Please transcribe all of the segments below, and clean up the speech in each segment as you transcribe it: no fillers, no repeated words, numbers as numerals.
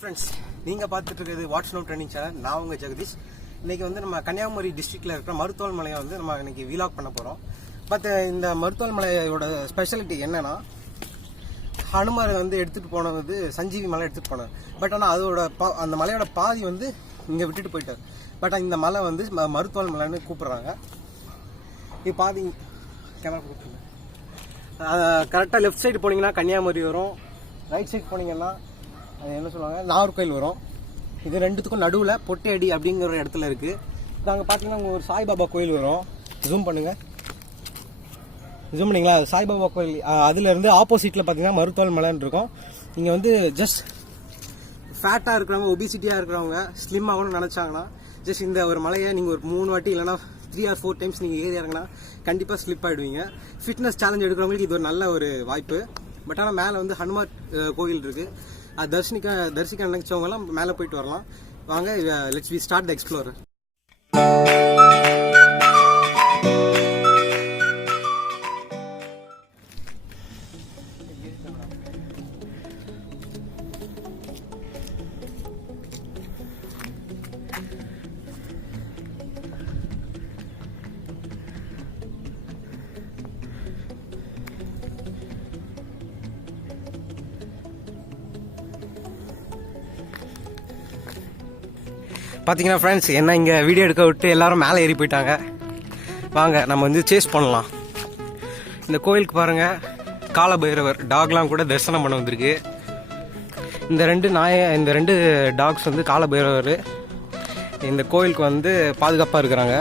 Friends, நீங்கள் பார்த்துட்டு இருக்கிறது வாட்ஸ் நோ ட்ரெண்டிங் சேனல். நான் உங்கள் ஜெகதீஷ். இன்றைக்கி வந்து நம்ம கன்னியாகுமரி டிஸ்ட்ரிக்டில் இருக்கிற மருத்துவல் மலையை வந்து நம்ம இன்றைக்கி வீலாக் பண்ண போகிறோம். பட் இந்த மருத்துவல் மலையோட ஸ்பெஷாலிட்டி என்னென்னா, ஹனுமார் வந்து எடுத்துகிட்டு போனது சஞ்சீவி மலை எடுத்துகிட்டு போனார். பட் ஆனால் அதோட அந்த மலையோட பாதி வந்து இங்கே விட்டுட்டு போயிட்டார். பட் இந்த மலை வந்து மருத்துவல் மலைன்னு கூப்பிட்றாங்க. இது பாதி கேமரா கூப்பிட்டுருங்க. கரெக்டாக லெஃப்ட் சைடு போனீங்கன்னா கன்னியாகுமரி வரும், ரைட் சைடு போனீங்கன்னா அது என்ன சொல்லுவாங்க, நாகர்கோயில் வரும். இது ரெண்டுத்துக்கும் நடுவில் பொட்டையடி அப்படிங்கிற ஒரு இடத்துல இருக்குது. நாங்கள் பார்த்தீங்கன்னா ஒரு சாய்பாபா கோயில் வரும். ஜூம் பண்ணுங்கள், ஜூம் பண்ணிங்களா? சாய்பாபா கோயில் அதுலேருந்து ஆப்போசிட்டில் பார்த்தீங்கன்னா மருத்துவல் மலைன்னு இருக்கும். இங்கே வந்து ஜஸ்ட் ஃபேட்டாக இருக்கிறவங்க, ஒபிசிட்டியாக இருக்கிறவங்க, ஸ்லிம் ஆகணும்னு நினச்சாங்கன்னா ஜஸ்ட் இந்த ஒரு மலையை நீங்கள் ஒரு 3 வாட்டி இல்லைனா 3 or 4 டைம்ஸ் நீங்கள் ஏறி இறங்கினா கண்டிப்பாக ஸ்லிப் ஆகிடுவீங்க. ஃபிட்னஸ் சேலஞ்ச் எடுக்கிறவங்களுக்கு இது ஒரு நல்ல ஒரு வாய்ப்பு. பட் ஆனால் மேலே வந்து ஹனுமார் கோயில் இருக்குது. அது தரிசிக்க நினைச்சவங்கலாம் மேலே போயிட்டு வரலாம். வாங்க, let's we start the explore. பார்த்தீங்கன்னா ஃப்ரெண்ட்ஸ், என்ன இங்கே வீடியோ எடுக்க விட்டு எல்லாரும் மேலே ஏறி போயிட்டாங்க. வாங்க நம்ம வந்து சேஸ் பண்ணலாம். இந்த கோயிலுக்கு பாருங்கள், காலபைரவர் டாக்லாம் கூட தரிசனம் பண்ண வந்திருக்கு. இந்த ரெண்டு டாக்ஸ் வந்து காலபைரவர் இந்த கோயிலுக்கு வந்து பாதுகாப்பாக இருக்கிறாங்க.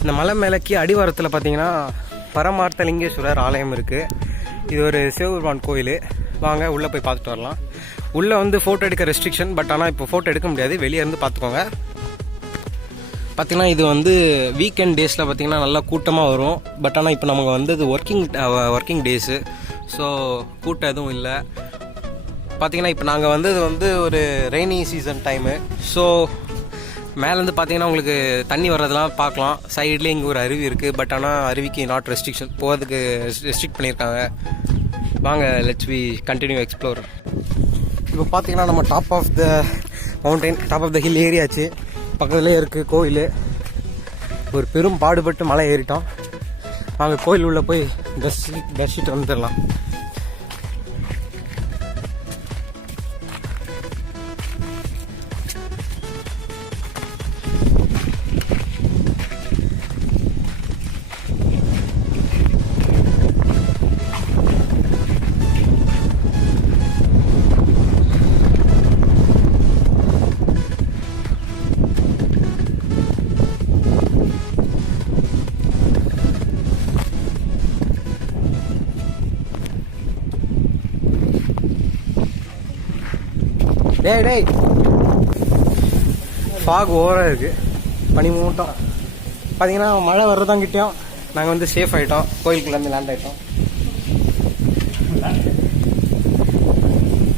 இந்த மலை மேலக்கு அடிவாரத்தில் பார்த்தீங்கன்னா பரமார்த்தலிங்கேஸ்வரர் ஆலயம் இருக்குது. இது ஒரு சிவபெருமான் கோயில். வாங்க உள்ளே போய் பார்த்துட்டு வரலாம். உள்ளே வந்து ஃபோட்டோ எடுக்க ரெஸ்ட்ரிக்ஷன், பட் ஆனால் இப்போ ஃபோட்டோ எடுக்க முடியாது, வெளியே இருந்து பார்த்துக்கோங்க. பார்த்திங்கன்னா இது வந்து வீக்கெண்ட் டேஸில் பார்த்திங்கன்னா நல்லா கூட்டமாக வரும். பட் ஆனால் இப்போ நமக்கு வந்து இது ஒர்க்கிங் டேஸு, ஸோ கூட்டம் எதுவும் இல்லை. பார்த்திங்கன்னா இப்போ நாங்கள் வந்தது வந்து ஒரு ரெய்னி சீசன் டைமு. ஸோ மேலேருந்து பார்த்தீங்கன்னா உங்களுக்கு தண்ணி வர்றதெல்லாம் பார்க்கலாம். சைட்லேயே இங்கே ஒரு அருவி இருக்குது. பட் ஆனால் அருவிக்கு நாட் ரெஸ்ட்ரிக்ஷன், போகிறதுக்கு ரெஸ்ட்ரிக்ட் பண்ணியிருக்காங்க. வாங்க, லெட்ஸ் வி கண்டினியூ எக்ஸ்ப்ளோர். இப்போ பார்த்தீங்கன்னா நம்ம top of the mountain, top of the hill ஏரியாச்சு. பக்கத்துலேயே இருக்குது கோயில். ஒரு பெரும் பாடுபட்டு மலை ஏறிட்டோம். வாங்க கோயில் உள்ளே போய் தரிசிட்டு வந்துடலாம். டேய் ஃபாக் ஓவராக இருக்குது, பனி மூட்டம். பார்த்தீங்கன்னா மழை வர்றதான் கிட்டோம். நாங்கள் வந்து சேஃப் ஆகிட்டோம், கோயிலுக்குள்ளேருந்து லேண்ட் ஆகிட்டோம்.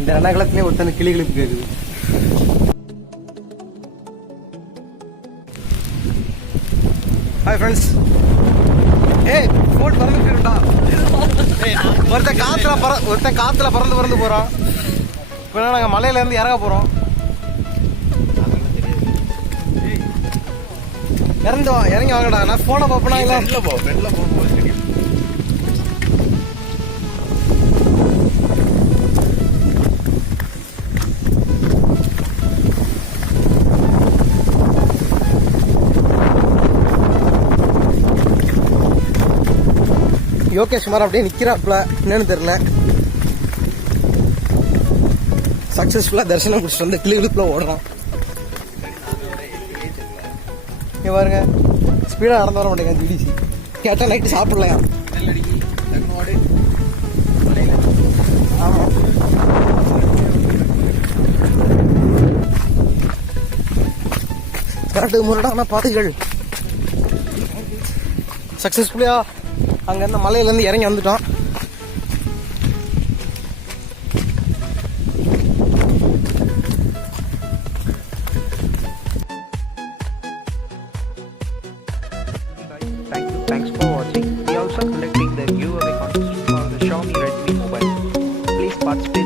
இந்த ரணகலத்துலேயே ஒருத்தன் கிளி கிளிப்பு கேட்குது. Hi friends. ஏய், போட் பறந்து போயிருட்டா. ஒருத்தன் காற்றுல பறந்து போகிறான். இப்போ நாங்கள் மலையிலேருந்து இறங்க போகிறோம். இறங்கி வாங்கடா. நான் ஃபோனை பார்ப்பேனா இல்லை? யோகேஷ் குமார் அப்படியே நிற்கிறாப்புல, என்னன்னு தெரியல. சக்ஸஸ்ஃபுல்லாக தரிசனம் பிடிச்சிட்டு வந்து கிளிகளுக்குள்ள ஓடுறோம். இங்கே பாருங்க, ஸ்பீடாக நடந்து வர மாட்டேங்க. ஜிடிசி கேட்டால் நைட்டு சாப்பிடலையா? ஆமாம், கரெக்டு. முரடான பாதைகள். சக்ஸஸ்ஃபுல்லாக அங்கேருந்து மலையிலேருந்து இறங்கி வந்துட்டோம். Thanks for watching. We also conducting the giveaway contest for the participate